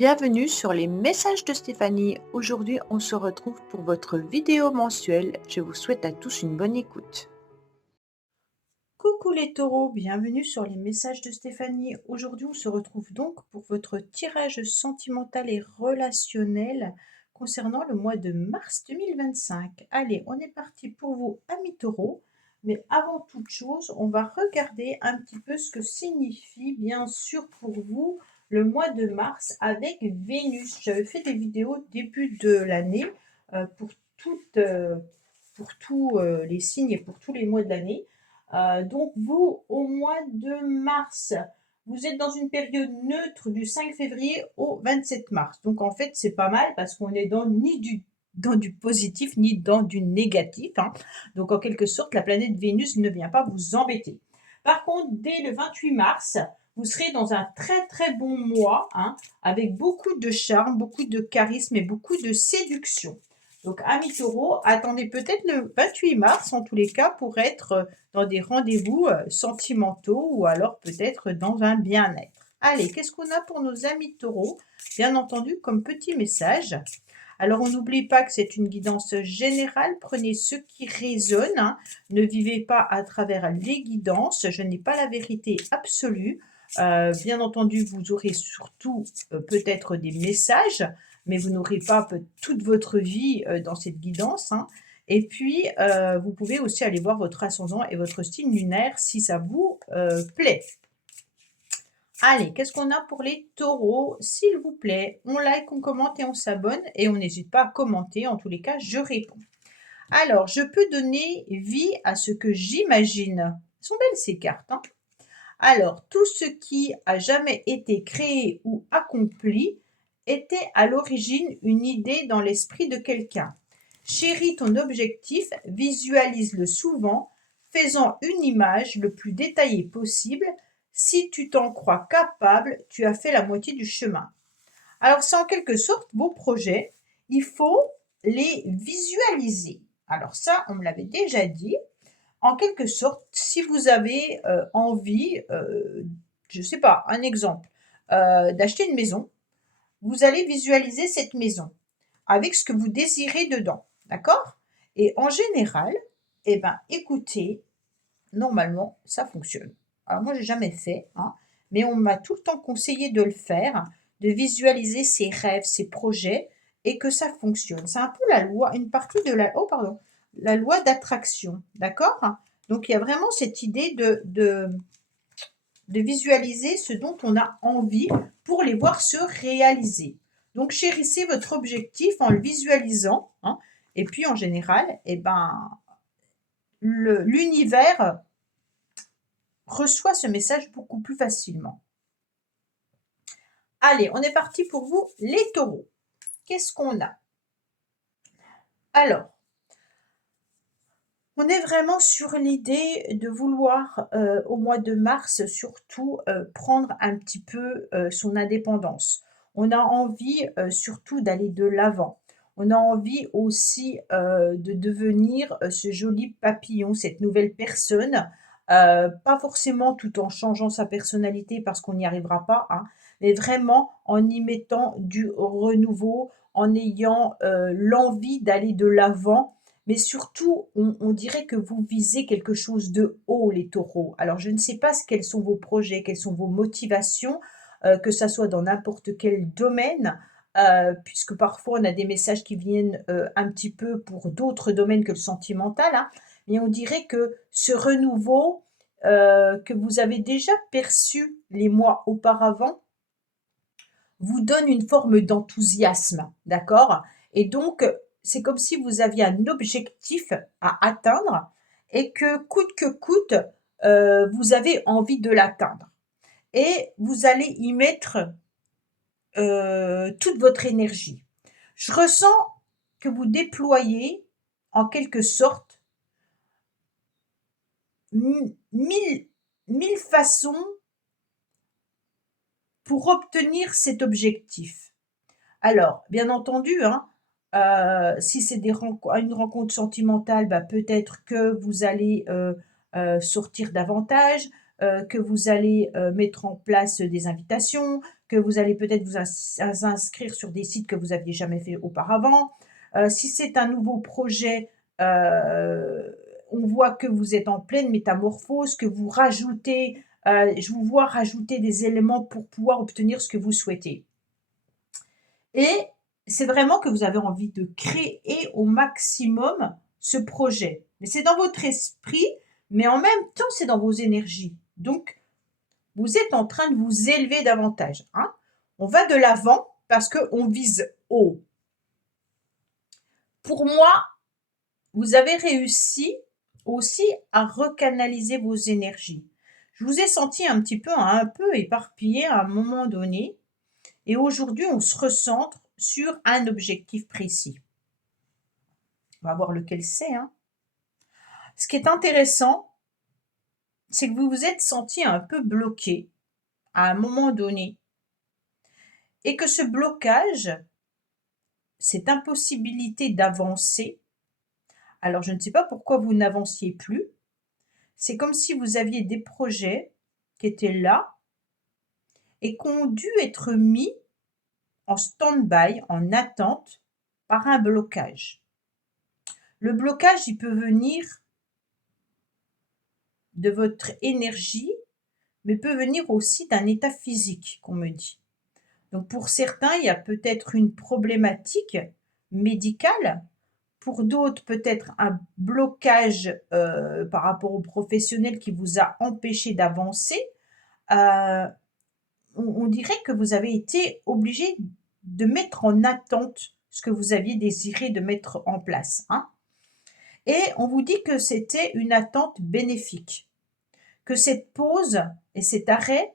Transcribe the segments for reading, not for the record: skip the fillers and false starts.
Bienvenue sur les messages de Stéphanie. Aujourd'hui, on se retrouve pour votre vidéo mensuelle. Je vous souhaite à tous une bonne écoute. Coucou les taureaux, bienvenue sur les messages de Stéphanie. Aujourd'hui, on se retrouve donc pour votre tirage sentimental et relationnel concernant le mois de mars 2025. Allez, on est parti pour vous, amis taureaux. Mais avant toute chose, on va regarder un petit peu ce que signifie, bien sûr, pour vous, le mois de mars avec Vénus. J'avais fait des vidéos début de l'année pour pour tous les signes et pour tous les mois de l'année. Donc vous, au mois de mars, vous êtes dans une période neutre du 5 février au 27 mars. Donc en fait, c'est pas mal parce qu'on est dans du positif ni dans du négatif, hein. Donc en quelque sorte, la planète Vénus ne vient pas vous embêter. Par contre, dès le 28 mars, vous serez dans un très très bon mois, hein, avec beaucoup de charme, beaucoup de charisme et beaucoup de séduction. Donc, amis taureaux, attendez peut-être le 28 mars, en tous les cas, pour être dans des rendez-vous sentimentaux ou alors peut-être dans un bien-être. Allez, qu'est-ce qu'on a pour nos amis taureaux? Bien entendu, comme petit message. Alors, on n'oublie pas que c'est une guidance générale. Prenez ce qui résonne, hein. Ne vivez pas à travers les guidances. Je n'ai pas la vérité absolue. Bien entendu, vous aurez surtout peut-être des messages, mais vous n'aurez pas toute votre vie dans cette guidance, hein. Et puis, vous pouvez aussi aller voir votre ascendant et votre signe lunaire si ça vous plaît. Allez, qu'est-ce qu'on a pour les taureaux? S'il vous plaît, on like, on commente et on s'abonne. Et on n'hésite pas à commenter. En tous les cas, je réponds. Alors, je peux donner vie à ce que j'imagine. Elles sont belles ces cartes, hein. Alors, tout ce qui a jamais été créé ou accompli était à l'origine une idée dans l'esprit de quelqu'un. Chéris ton objectif, visualise-le souvent, faisant une image le plus détaillée possible. Si tu t'en crois capable, tu as fait la moitié du chemin. Alors, c'est en quelque sorte vos projets. Il faut les visualiser. Alors ça, on me l'avait déjà dit. En quelque sorte, si vous avez envie, je ne sais pas, un exemple, d'acheter une maison, vous allez visualiser cette maison avec ce que vous désirez dedans, d'accord? Et en général, eh ben, écoutez, normalement, ça fonctionne. Alors moi, j'ai jamais fait, hein, mais on m'a tout le temps conseillé de le faire, de visualiser ses rêves, ses projets, et que ça fonctionne. C'est un peu la loi, une partie de la, oh pardon, la loi d'attraction, d'accord? Donc il y a vraiment cette idée de visualiser ce dont on a envie pour les voir se réaliser. Donc chérissez votre objectif en le visualisant, hein, et puis en général, eh ben, l'univers reçoit ce message beaucoup plus facilement. Allez, on est parti pour vous, les taureaux. Qu'est-ce qu'on a? Alors, on est vraiment sur l'idée de vouloir, au mois de mars surtout, prendre un petit peu, son indépendance. On a envie, surtout d'aller de l'avant. On a envie aussi, de devenir, ce joli papillon, cette nouvelle personne, pas forcément tout en changeant sa personnalité parce qu'on n'y arrivera pas, hein, mais vraiment en y mettant du renouveau, en ayant, l'envie d'aller de l'avant, mais surtout, on dirait que vous visez quelque chose de haut, les taureaux. Alors, je ne sais pas quels sont vos projets, quelles sont vos motivations, que ça soit dans n'importe quel domaine, puisque parfois on a des messages qui viennent un petit peu pour d'autres domaines que le sentimental, hein. Mais on dirait que ce renouveau que vous avez déjà perçu les mois auparavant vous donne une forme d'enthousiasme, d'accord? Et donc, c'est comme si vous aviez un objectif à atteindre et que coûte, vous avez envie de l'atteindre. Et vous allez y mettre toute votre énergie. Je ressens que vous déployez en quelque sorte mille, mille façons pour obtenir cet objectif. Alors, bien entendu, hein, si c'est une rencontre sentimentale, bah, peut-être que vous allez, sortir davantage, que vous allez, mettre en place des invitations, que vous allez peut-être vous inscrire sur des sites que vous aviez jamais fait auparavant. Si c'est un nouveau projet, on voit que vous êtes en pleine métamorphose, que vous rajoutez, je vous vois rajouter des éléments pour pouvoir obtenir ce que vous souhaitez. Et c'est vraiment que vous avez envie de créer au maximum ce projet. Mais c'est dans votre esprit, mais en même temps, c'est dans vos énergies. Donc, vous êtes en train de vous élever davantage, hein. On va de l'avant parce qu'on vise haut. Pour moi, vous avez réussi aussi à recanaliser vos énergies. Je vous ai senti un peu éparpillé à un moment donné. Et aujourd'hui, on se recentre sur un objectif précis. On va voir lequel c'est, hein. Ce qui est intéressant, c'est que vous vous êtes senti un peu bloqué à un moment donné. Et que ce blocage, cette impossibilité d'avancer, alors je ne sais pas pourquoi vous n'avanciez plus, c'est comme si vous aviez des projets qui étaient là et qui ont dû être mis en stand-by, en attente, par un blocage. Le blocage, il peut venir de votre énergie, mais peut venir aussi d'un état physique, qu'on me dit. Donc pour certains, il y a peut-être une problématique médicale, pour d'autres peut-être un blocage par rapport au professionnel qui vous a empêché d'avancer. On dirait que vous avez été obligé de mettre en attente ce que vous aviez désiré de mettre en place, hein. Et on vous dit que c'était une attente bénéfique, que cette pause et cet arrêt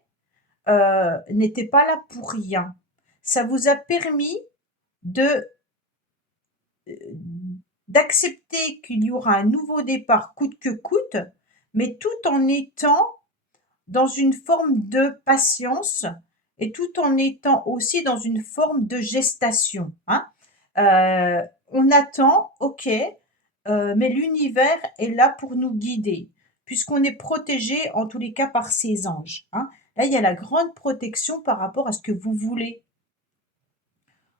n'était pas là pour rien. Ça vous a permis de d'accepter qu'il y aura un nouveau départ coûte que coûte, mais tout en étant dans une forme de patience et tout en étant aussi dans une forme de gestation, hein. On attend, OK, mais l'univers est là pour nous guider, puisqu'on est protégé en tous les cas par ses anges, hein. Là, il y a la grande protection par rapport à ce que vous voulez.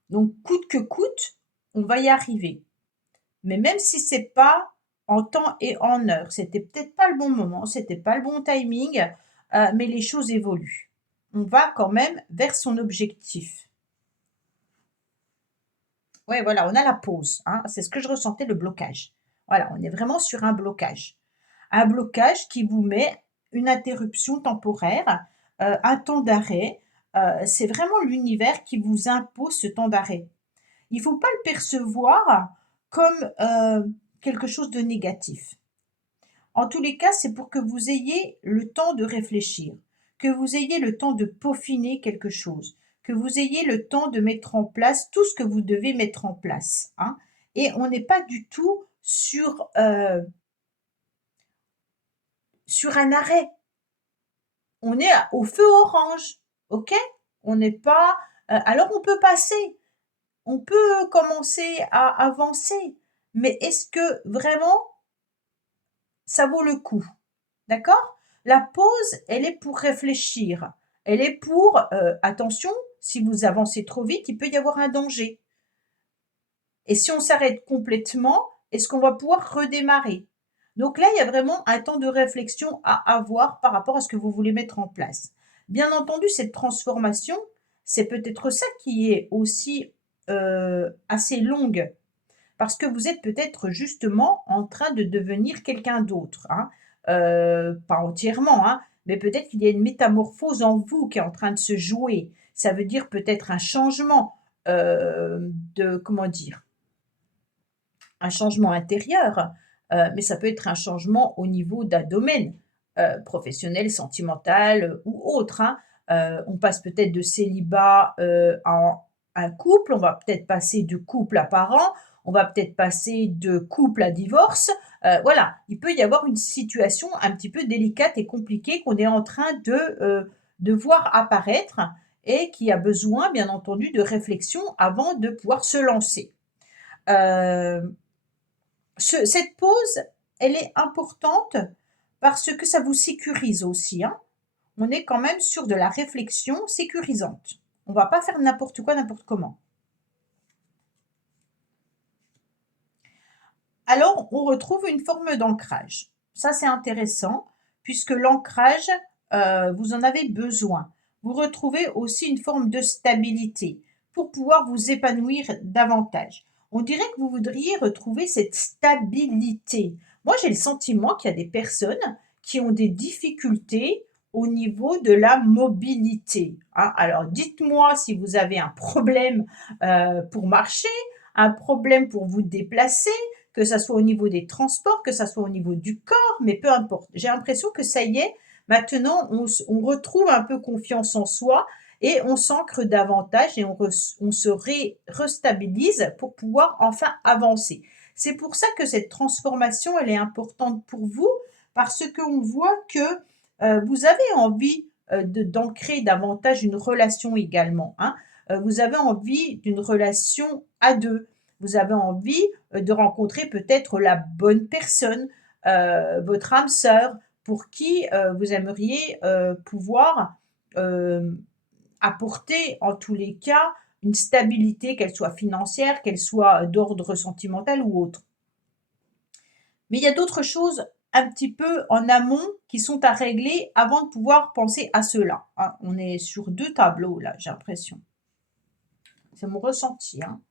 Donc coûte que coûte, on va y arriver. Mais même si c'est pas en temps et en heure, c'était peut-être pas le bon moment, c'était pas le bon timing, mais les choses évoluent. On va quand même vers son objectif. Ouais, voilà, on a la pause, hein, c'est ce que je ressentais, le blocage. Voilà, on est vraiment sur un blocage. Un blocage qui vous met une interruption temporaire, un temps d'arrêt. C'est vraiment l'univers qui vous impose ce temps d'arrêt. Il ne faut pas le percevoir comme, quelque chose de négatif. En tous les cas, c'est pour que vous ayez le temps de réfléchir, que vous ayez le temps de peaufiner quelque chose, que vous ayez le temps de mettre en place tout ce que vous devez mettre en place, hein. Et on n'est pas du tout sur un arrêt. On est au feu orange, OK? On n'est pas, alors on peut passer, on peut commencer à avancer, mais est-ce que vraiment ça vaut le coup? D'accord? La pause, elle est pour réfléchir. Elle est pour, attention, si vous avancez trop vite, il peut y avoir un danger. Et si on s'arrête complètement, est-ce qu'on va pouvoir redémarrer? Donc là, il y a vraiment un temps de réflexion à avoir par rapport à ce que vous voulez mettre en place. Bien entendu, cette transformation, c'est peut-être ça qui est aussi, assez longue, parce que vous êtes peut-être justement en train de devenir quelqu'un d'autre, hein. Pas entièrement, hein, mais peut-être qu'il y a une métamorphose en vous qui est en train de se jouer. Ça veut dire peut-être un changement, de comment dire? Un changement intérieur, mais ça peut être un changement au niveau d'un domaine, professionnel, sentimental, ou autre, hein. On passe peut-être de célibat, en un couple, on va peut-être passer de couple à parents, on va peut-être passer de couple à divorce, voilà. Il peut y avoir une situation un petit peu délicate et compliquée qu'on est en train de voir apparaître et qui a besoin, bien entendu, de réflexion avant de pouvoir se lancer. Hem Cette pause, elle est importante parce que ça vous sécurise aussi, hein. On est quand même sur de la réflexion sécurisante. On va pas faire n'importe quoi, n'importe comment. Alors, on retrouve une forme d'ancrage. Ça, c'est intéressant, puisque l'ancrage, vous en avez besoin. Vous retrouvez aussi une forme de stabilité pour pouvoir vous épanouir davantage. On dirait que vous voudriez retrouver cette stabilité. Moi, j'ai le sentiment qu'il y a des personnes qui ont des difficultés au niveau de la mobilité, hein. Alors, dites-moi si vous avez un problème pour marcher, un problème pour vous déplacer, que ça soit au niveau des transports, que ça soit au niveau du corps, mais peu importe. J'ai l'impression que ça y est, maintenant on retrouve un peu confiance en soi et on s'ancre davantage et on se restabilise pour pouvoir enfin avancer. C'est pour ça que cette transformation, elle est importante pour vous parce qu'on voit que vous avez envie d'ancrer davantage une relation également, hein. Vous avez envie d'une relation à deux. Vous avez envie de rencontrer peut-être la bonne personne, votre âme sœur, pour qui vous aimeriez pouvoir apporter en tous les cas une stabilité, qu'elle soit financière, qu'elle soit d'ordre sentimental ou autre. Mais il y a d'autres choses un petit peu en amont qui sont à régler avant de pouvoir penser à cela, hein. On est sur 2 tableaux là, j'ai l'impression. C'est mon ressenti, hein.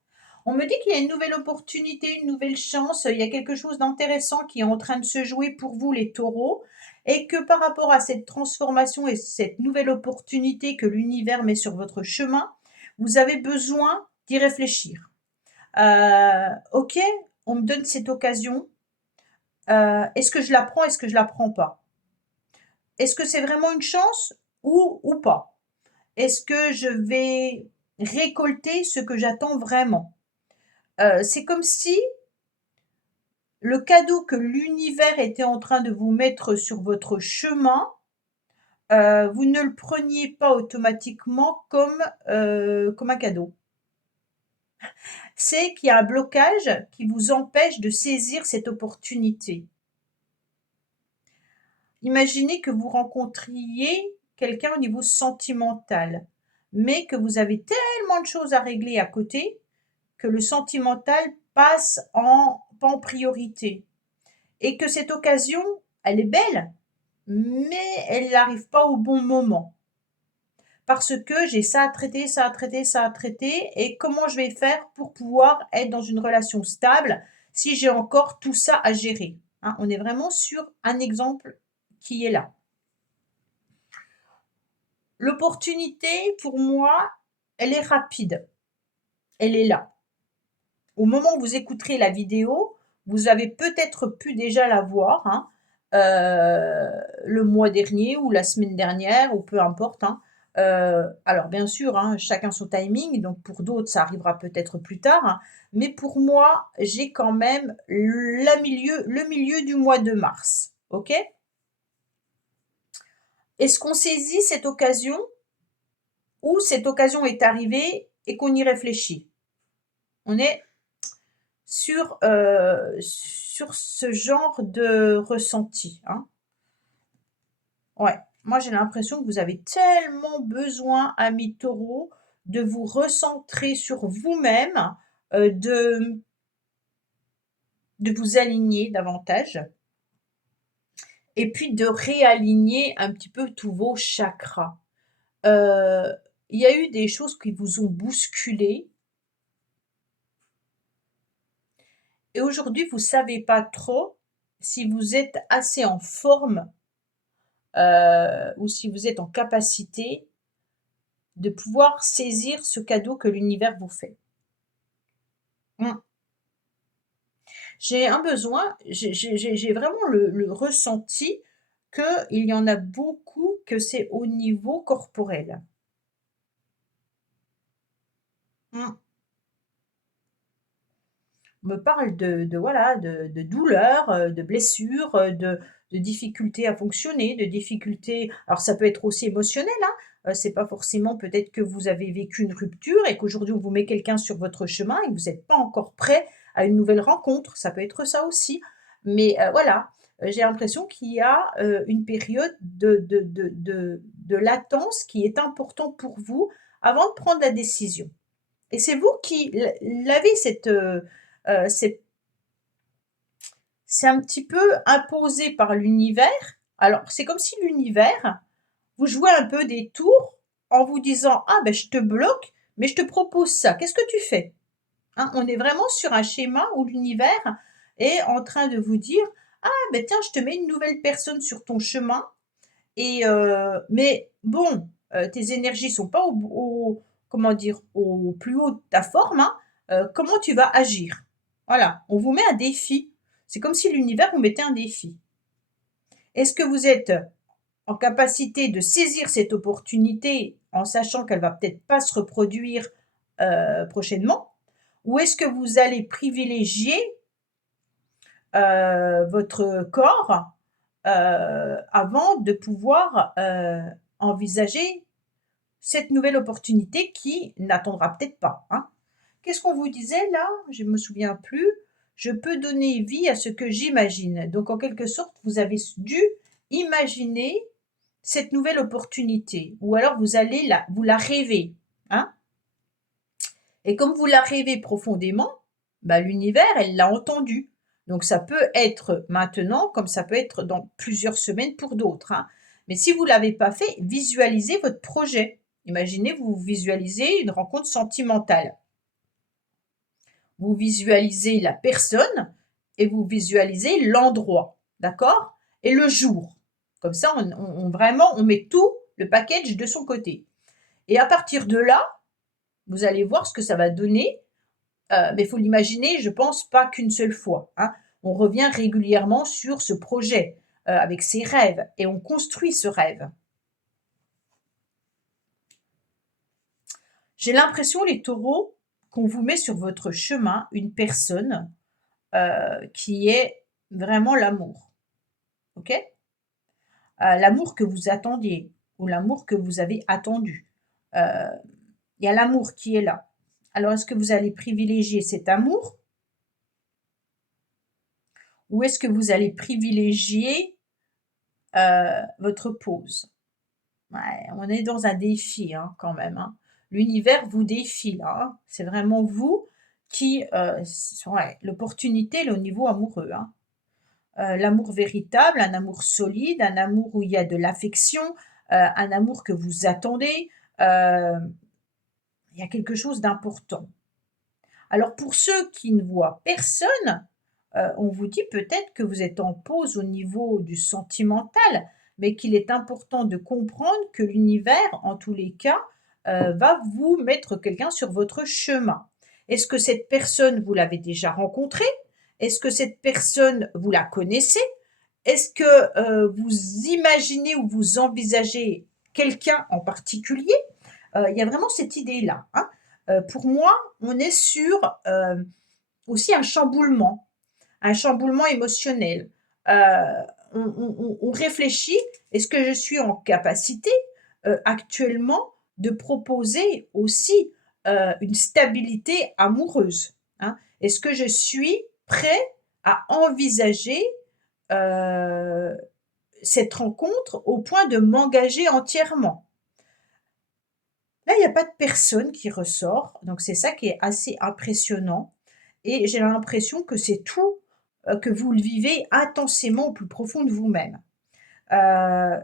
On me dit qu'il y a une nouvelle opportunité, une nouvelle chance, il y a quelque chose d'intéressant qui est en train de se jouer pour vous les taureaux et que par rapport à cette transformation et cette nouvelle opportunité que l'univers met sur votre chemin, vous avez besoin d'y réfléchir. OK, on me donne cette occasion, est-ce que je la prends? Est-ce que je la prends pas? Est-ce que c'est vraiment une chance ou pas? Est-ce que je vais récolter ce que j'attends vraiment? C'est comme si le cadeau que l'univers était en train de vous mettre sur votre chemin, vous ne le preniez pas automatiquement comme un cadeau. C'est qu'il y a un blocage qui vous empêche de saisir cette opportunité. Imaginez que vous rencontriez quelqu'un au niveau sentimental, mais que vous avez tellement de choses à régler à côté que le sentimental passe pas en priorité et que cette occasion, elle est belle, mais elle n'arrive pas au bon moment. Parce que j'ai ça à traiter, ça à traiter, ça à traiter, et comment je vais faire pour pouvoir être dans une relation stable si j'ai encore tout ça à gérer, hein. On est vraiment sur un exemple qui est là. L'opportunité, pour moi, elle est rapide. Elle est là. Au moment où vous écouterez la vidéo, vous avez peut-être pu déjà la voir, hein, le mois dernier ou la semaine dernière ou peu importe, hein. Alors bien sûr, hein, chacun son timing, donc pour d'autres, ça arrivera peut-être plus tard, hein, mais pour moi, j'ai quand même le milieu du mois de mars, OK? Est-ce qu'on saisit cette occasion ou cette occasion est arrivée et qu'on y réfléchit? On est sur ce genre de ressenti, hein. Ouais, moi j'ai l'impression que vous avez tellement besoin, amis taureaux, de vous recentrer sur vous-même, de vous aligner davantage et puis de réaligner un petit peu tous vos chakras. Heu, il y a eu des choses qui vous ont bousculé et aujourd'hui vous savez pas trop si vous êtes assez en forme, ou si vous êtes en capacité de pouvoir saisir ce cadeau que l'univers vous fait. Mmh. J'ai un besoin, j'ai vraiment le ressenti qu'il y en a beaucoup que c'est au niveau corporel. Mmh. On me parle de voilà, de douleurs, de blessures, de difficultés à fonctionner, de difficultés alors ça peut être aussi émotionnel, hein, c'est pas forcément peut-être que vous avez vécu une rupture et qu'aujourd'hui on vous met quelqu'un sur votre chemin et que vous êtes pas encore prêt à une nouvelle rencontre, ça peut être ça aussi. Mais, voilà, j'ai l'impression qu'il y a, une période de latence qui est important pour vous avant de prendre la décision. Et c'est vous qui l'avez c'est un petit peu imposé par l'univers. Alors, c'est comme si l'univers vous jouait un peu des tours en vous disant: «Ah ben je te bloque, mais je te propose ça. Qu'est-ce que tu fais?» Hein, on est vraiment sur un schéma où l'univers est en train de vous dire: «Ah ben tiens, je te mets une nouvelle personne sur ton chemin et mais bon, tes énergies sont pas au comment dire? Au plus haut de ta forme, hein, comment tu vas agir?» Voilà, on vous met un défi. C'est comme si l'univers vous mettait un défi. Est-ce que vous êtes en capacité de saisir cette opportunité en sachant qu'elle va peut-être pas se reproduire, prochainement? Ou est-ce que vous allez privilégier, votre corps, avant de pouvoir, envisager cette nouvelle opportunité qui n'attendra peut-être pas, hein? Qu'est-ce qu'on vous disait là? Je ne me souviens plus. Je peux donner vie à ce que j'imagine. Donc en quelque sorte, vous avez dû imaginer cette nouvelle opportunité ou alors vous la rêvez, hein? Et comme vous la rêvez profondément, bah, l'univers, elle l'a entendu. Donc ça peut être maintenant, comme ça peut être dans plusieurs semaines pour d'autres, hein. Mais si vous ne l'avez pas fait, visualisez votre projet. Imaginez, vous visualisez une rencontre sentimentale. Vous visualisez la personne et vous visualisez l'endroit, d'accord? Et le jour. Comme ça, vraiment, on met tout le package de son côté. Et à partir de là, vous allez voir ce que ça va donner. Mais il faut l'imaginer, je pense, pas qu'une seule fois, hein. On revient régulièrement sur ce projet, avec ses rêves et on construit ce rêve. J'ai l'impression, les taureaux, qu'on vous met sur votre chemin une personne, qui est vraiment l'amour, OK? L'amour que vous attendiez ou l'amour que vous avez attendu. Heu, il y a l'amour qui est là. Alors est-ce que vous allez privilégier cet amour ou est-ce que vous allez privilégier, votre pause? Ouais, on est dans un défi, hein, quand même, hein. L'univers vous défie là, hein. C'est vraiment vous qui, ouais, l'opportunité, elle est au niveau amoureux, hein. L'amour véritable, un amour solide, un amour où il y a de l'affection, un amour que vous attendez, il y a quelque chose d'important. Alors pour ceux qui ne voient personne, on vous dit peut-être que vous êtes en pause au niveau du sentimental, mais qu'il est important de comprendre que l'univers, en tous les cas, va vous mettre quelqu'un sur votre chemin. Est-ce que cette personne, vous l'avez déjà rencontrée? Est-ce que cette personne, vous la connaissez? Est-ce que, vous imaginez ou vous envisagez quelqu'un en particulier? Il y a vraiment cette idée-là, hein. Pour moi, on est sur, aussi un chamboulement émotionnel. Heu, on réfléchit: «Est-ce que je suis en capacité, actuellement de proposer aussi, une stabilité amoureuse?» hein? Est-ce que je suis prêt à envisager, heu, cette rencontre au point de m'engager entièrement? Là, il y a pas de personne qui ressort, donc c'est ça qui est assez impressionnant et j'ai l'impression que c'est tout, que vous le vivez intensément au plus profond de vous-même.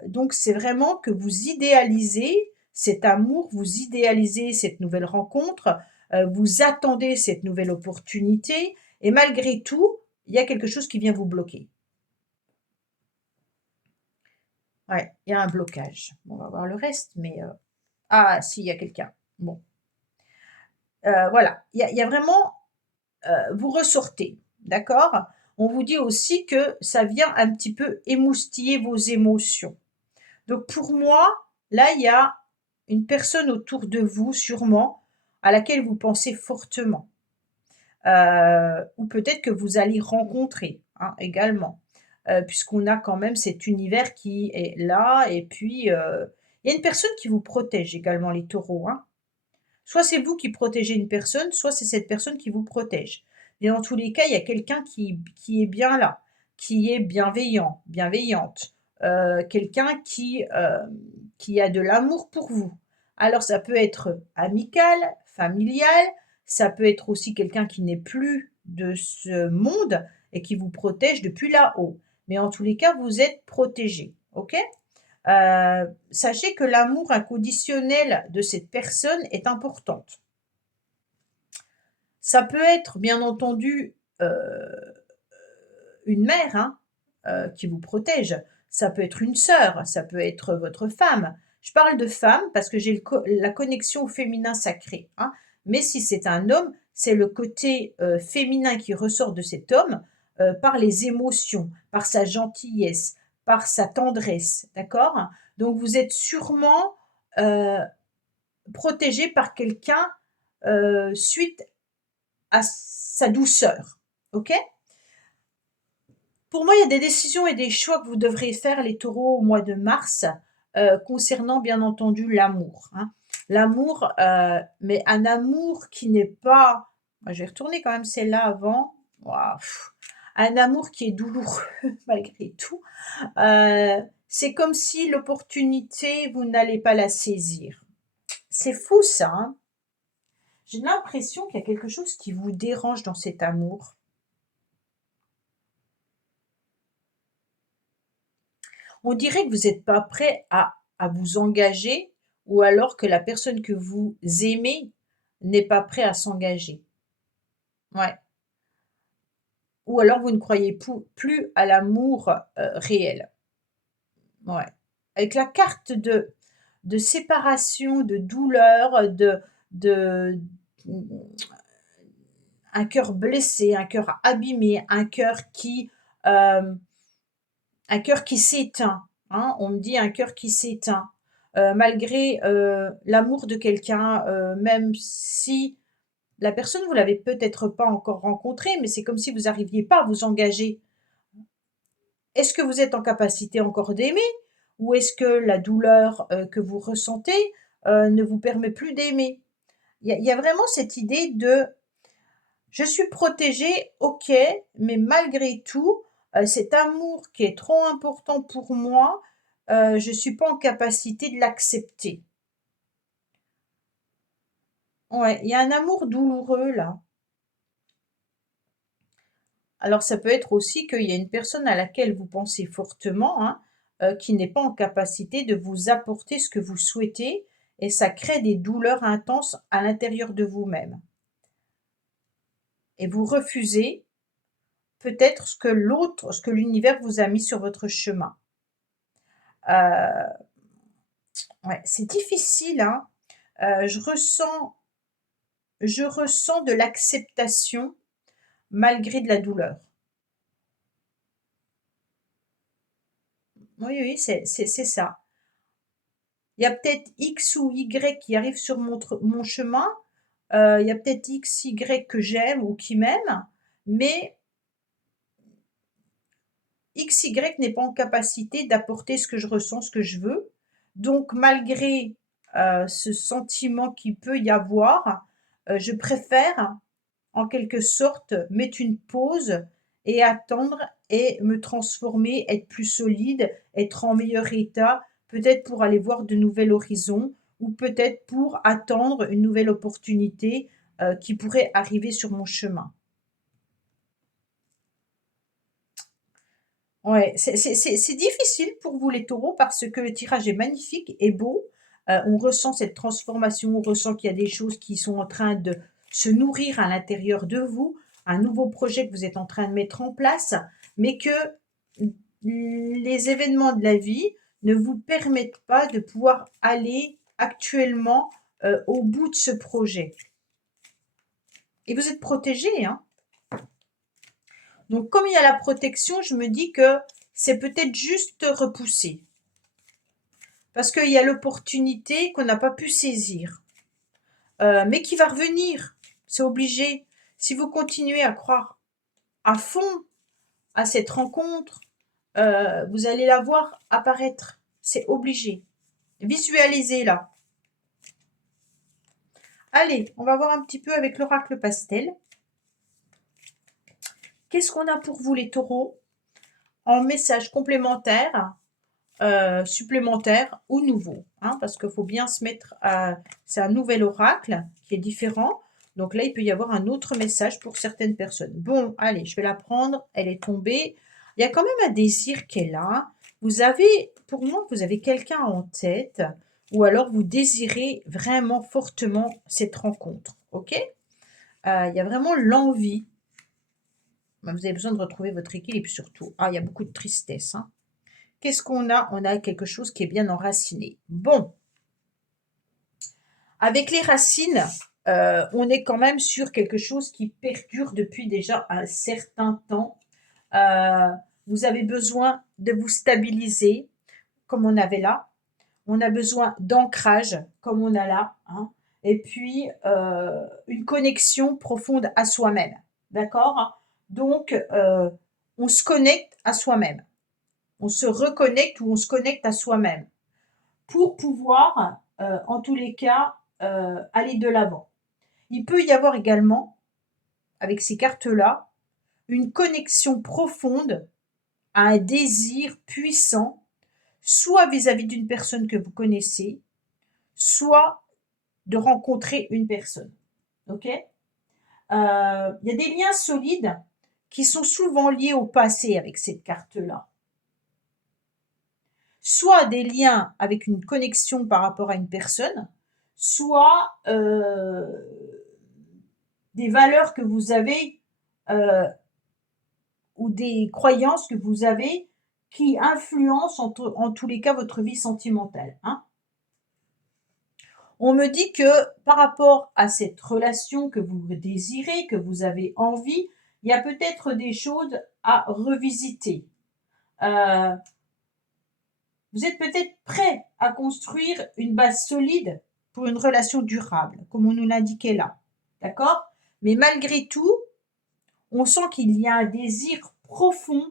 Donc c'est vraiment que vous idéalisez cet amour, vous idéalisez cette nouvelle rencontre, vous attendez cette nouvelle opportunité et malgré tout, il y a quelque chose qui vient vous bloquer. Ouais, il y a un blocage. On va voir le reste, mais ah si, il y a quelqu'un. Bon, voilà, il y a vraiment vous ressortez, d'accord? On vous dit aussi que ça vient un petit peu émoustiller vos émotions. Donc pour moi, là, il y a une personne autour de vous sûrement, à laquelle vous pensez fortement, ou peut-être que vous allez rencontrer, hein, également, puisqu'on a quand même cet univers qui est là et puis, il y a une personne qui vous protège également les taureaux, hein. Soit c'est vous qui protégez une personne, soit c'est cette personne qui vous protège. Mais dans tous les cas, il y a quelqu'un qui est bien là, qui est bienveillant, bienveillante, quelqu'un qui a de l'amour pour vous. Alors, ça peut être amical, familial, ça peut être aussi quelqu'un qui n'est plus de ce monde et qui vous protège depuis là-haut. Mais en tous les cas, vous êtes protégé, OK? Sachez que l'amour inconditionnel de cette personne est importante. Ça peut être, bien entendu, une mère, hein, qui vous protège. Ça peut être une sœur, ça peut être votre femme. Je parle de femme parce que j'ai la connexion au féminin sacré, hein. Mais si c'est un homme, c'est le côté, féminin qui ressort de cet homme, par les émotions, par sa gentillesse, par sa tendresse, d'accord? Donc vous êtes sûrement, heu, protégé par quelqu'un, suite à sa douceur, OK? Pour moi, il y a des décisions et des choix que vous devrez faire, les taureaux, au mois de mars, concernant bien entendu l'amour, hein. L'amour, mais un amour qui n'est pas, je vais retourner quand même celle-là avant. Waouh! Un amour qui est douloureux malgré tout. C'est comme si l'opportunité, vous n'allez pas la saisir. C'est fou ça, hein? J'ai l'impression qu'il y a quelque chose qui vous dérange dans cet amour. On dirait que vous n'êtes pas prêt à vous engager ou alors que la personne que vous aimez n'est pas prêt à s'engager. Ouais. Ou alors vous ne croyez plus à l'amour, réel. Ouais. Avec la carte de séparation, de douleur, de mmh, un cœur blessé, un cœur abîmé, hem un cœur qui s'éteint, hein, on me dit un cœur qui s'éteint, malgré, l'amour de quelqu'un, même si la personne vous l'avez peut-être pas encore rencontrée, mais c'est comme si vous arriviez pas à vous engager. Est-ce que vous êtes en capacité encore d'aimer? Ou est-ce que la douleur, que vous ressentez, ne vous permet plus d'aimer? Il y a vraiment cette idée de: «Je suis protégée, OK, mais malgré tout, cet amour qui est trop important pour moi, je suis pas en capacité de l'accepter». Ouais, il y a un amour douloureux là. Alors ça peut être aussi qu'il y a une personne à laquelle vous pensez fortement, hein, qui n'est pas en capacité de vous apporter ce que vous souhaitez et ça crée des douleurs intenses à l'intérieur de vous-même et vous refusez peut-être ce que l'univers vous a mis sur votre chemin. Heu, ouais, c'est difficile, hein. Je ressens de l'acceptation malgré de la douleur. Oui, oui, c'est ça. Il y a peut-être X ou Y qui arrive sur mon chemin, il y a peut-être X, Y que j'aime ou qui m'aime, mais X, Y n'est pas en capacité d'apporter ce que je ressens, ce que je veux. Donc malgré, ce sentiment qu'il peut y avoir, je préfère en quelque sorte mettre une pause et attendre et me transformer, être plus solide, être en meilleur état, peut-être pour aller voir de nouveaux horizons ou peut-être pour attendre une nouvelle opportunité, qui pourrait arriver sur mon chemin. Ouais, c'est difficile pour vous les taureaux parce que le tirage est magnifique et beau. On ressent cette transformation, on ressent qu'il y a des choses qui sont en train de se nourrir à l'intérieur de vous, un nouveau projet que vous êtes en train de mettre en place, mais que les événements de la vie ne vous permettent pas de pouvoir aller actuellement, au bout de ce projet et vous êtes protégé, hein. Donc comme il y a la protection, je me dis que c'est peut-être juste repoussé. Parce qu'il y a l'opportunité qu'on n'a pas pu saisir, mais qui va revenir, c'est obligé. Si vous continuez à croire à fond à cette rencontre, vous allez la voir apparaître, c'est obligé. Visualisez-la. Allez, on va voir un petit peu avec l'oracle pastel. Qu'est-ce qu'on a pour vous les taureaux en message complémentaire supplémentaires ou nouveaux, hein, parce qu'il faut bien se mettre à... C'est un nouvel oracle qui est différent. Donc là, il peut y avoir un autre message pour certaines personnes. Bon, allez, je vais la prendre. Elle est tombée. Il y a quand même un désir qui est là. Vous avez, pour moi, vous avez quelqu'un en tête ou alors vous désirez vraiment fortement cette rencontre. OK? Il y a vraiment l'envie. Vous avez besoin de retrouver votre équilibre surtout. Ah, il y a beaucoup de tristesse, hein. Qu'est-ce qu'on a? On a quelque chose qui est bien enraciné. Bon, avec les racines, on est quand même sur quelque chose qui perdure depuis déjà un certain temps. Vous avez besoin de vous stabiliser, comme on avait là. On a besoin d'ancrage, comme on a là, hein. Et puis, une connexion profonde à soi-même. D'accord? Donc, on se connecte à soi-même. On se reconnecte ou on se connecte à soi-même pour pouvoir, en tous les cas, aller de l'avant. Il peut y avoir également, avec ces cartes-là, une connexion profonde à un désir puissant, soit vis-à-vis d'une personne que vous connaissez, soit de rencontrer une personne. OK? Il y a des liens solides qui sont souvent liés au passé avec cette carte-là. Soit des liens avec une connexion par rapport à une personne, soit des valeurs que vous avez ou des croyances que vous avez qui influencent en tous les cas votre vie sentimentale, hein. On me dit que par rapport à cette relation que vous désirez, que vous avez envie, il y a peut-être des choses à revisiter. Vous êtes peut-être prêt à construire une base solide pour une relation durable, comme on nous l'indiquait là. D'accord? Mais malgré tout, on sent qu'il y a un désir profond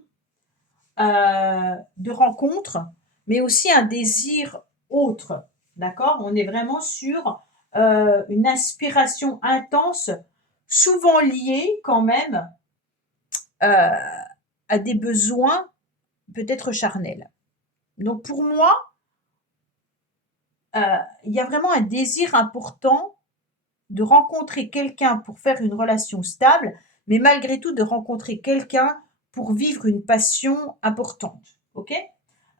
de rencontre, mais aussi un désir autre. D'accord? On est vraiment sur une aspiration intense, souvent liée quand même à des besoins peut-être charnels. Donc pour moi, il y a vraiment un désir important de rencontrer quelqu'un pour faire une relation stable, mais malgré tout de rencontrer quelqu'un pour vivre une passion importante. OK?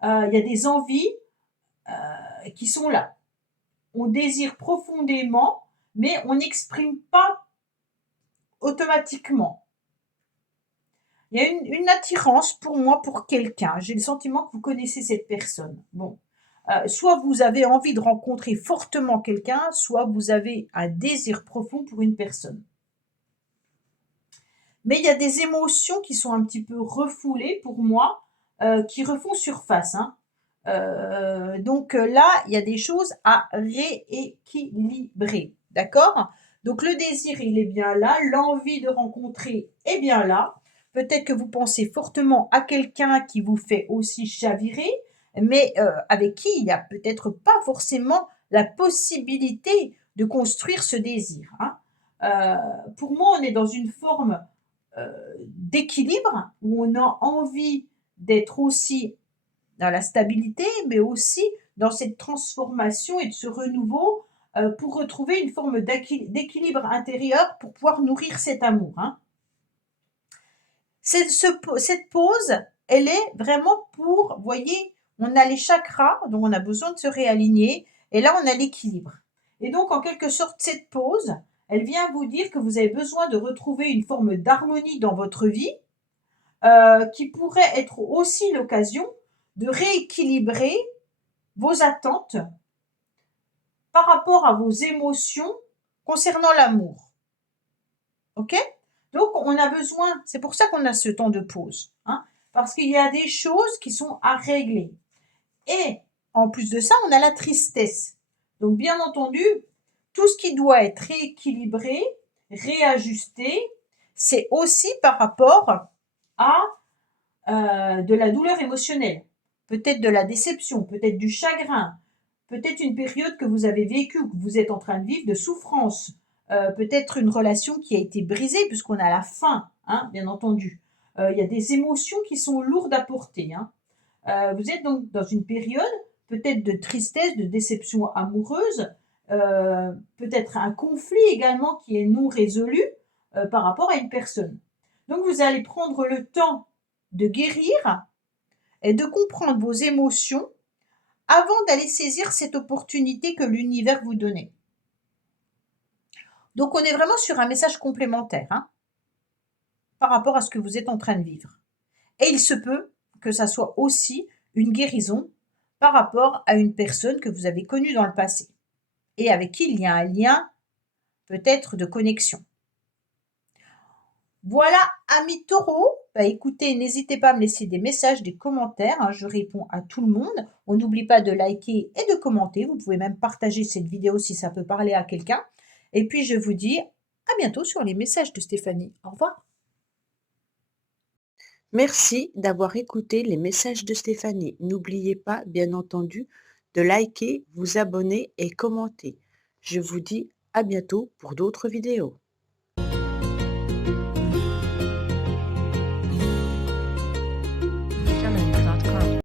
Il y a des envies qui sont là. On désire profondément, mais on n'exprime pas automatiquement. Il y a une attirance pour moi pour quelqu'un. J'ai le sentiment que vous connaissez cette personne. Bon. Soit vous avez envie de rencontrer fortement quelqu'un, soit vous avez un désir profond pour une personne. Mais il y a des émotions qui sont un petit peu refoulées pour moi, qui refont surface, hein. Donc là, il y a des choses à rééquilibrer, d'accord? Donc le désir, il est bien là, l'envie de rencontrer est bien là. Peut-être que vous pensez fortement à quelqu'un qui vous fait aussi chavirer, mais avec qui il n'y a peut-être pas forcément la possibilité de construire ce désir, hein. Pour moi, on est dans une forme d'équilibre où on a envie d'être aussi dans la stabilité, mais aussi dans cette transformation et de ce renouveau pour retrouver une forme d'équilibre intérieur pour pouvoir nourrir cet amour, hein. Cette pause, elle est vraiment pour, vous voyez, on a les chakras, donc on a besoin de se réaligner, et là on a l'équilibre. Et donc en quelque sorte, cette pause, elle vient vous dire que vous avez besoin de retrouver une forme d'harmonie dans votre vie, qui pourrait être aussi l'occasion de rééquilibrer vos attentes par rapport à vos émotions concernant l'amour. OK? Donc, on a besoin, c'est pour ça qu'on a ce temps de pause, hein, parce qu'il y a des choses qui sont à régler. Et en plus de ça, on a la tristesse. Donc, bien entendu, tout ce qui doit être rééquilibré, réajusté, c'est aussi par rapport à de la douleur émotionnelle, peut-être de la déception, peut-être du chagrin, peut-être une période que vous avez vécue, que vous êtes en train de vivre de souffrance, peut-être une relation qui a été brisée puisqu'on a la fin, hein, bien entendu. Il y a des émotions qui sont lourdes à porter, hein. Vous êtes donc dans une période peut-être de tristesse, de déception amoureuse, peut-être un conflit également qui est non résolu, par rapport à une personne. Donc vous allez prendre le temps de guérir et de comprendre vos émotions avant d'aller saisir cette opportunité que l'univers vous donnait. Donc on est vraiment sur un message complémentaire, hein, par rapport à ce que vous êtes en train de vivre. Et il se peut que ça soit aussi une guérison par rapport à une personne que vous avez connue dans le passé et avec qui il y a un lien peut-être de connexion. Voilà, amis taureaux, bah écoutez, n'hésitez pas à me laisser des messages, des commentaires, hein, je réponds à tout le monde. On n'oublie pas de liker et de commenter. Vous pouvez même partager cette vidéo si ça peut parler à quelqu'un. Et puis je vous dis à bientôt sur les messages de Stéphanie. Au revoir. Merci d'avoir écouté les messages de Stéphanie. N'oubliez pas, bien entendu, de liker, vous abonner et commenter. Je vous dis à bientôt pour d'autres vidéos.